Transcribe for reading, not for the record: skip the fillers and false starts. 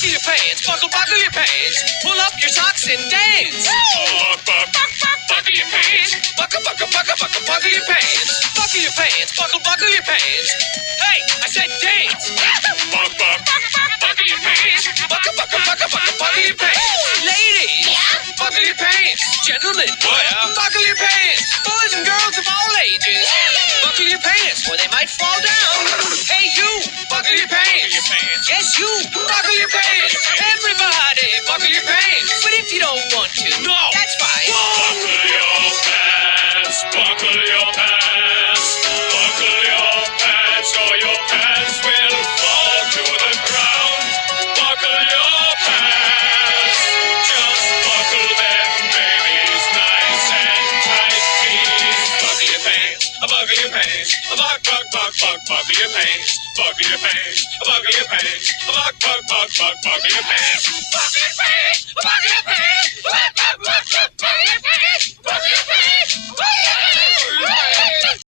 Buckle your pants, buckle your pants. Pull up your socks and dance. Buckle your pants. Buckle your pants. Buckle your pants, buckle your pants. Hey, I said dance. Buckle your pants. Buckle your pants. Ladies, buckle your pants. Gentlemen, buckle your pants. Boys and girls of all ages, buckle your pants, or they might fall down. Hey, you, buckle your pants. Yes, you, buckle your pants. Everybody, buckle your pants. But if you don't want to, no, that's fine. Buckle your pants, buckle your pants, buckle your pants, or your pants will fall to the ground. Buckle your pants, just buckle them, babies, nice and tight, please. Buckle your pants, buckle your pants, buckle your pants, buckle your pants, buckle your pants, buckle your pants, buckle your pants.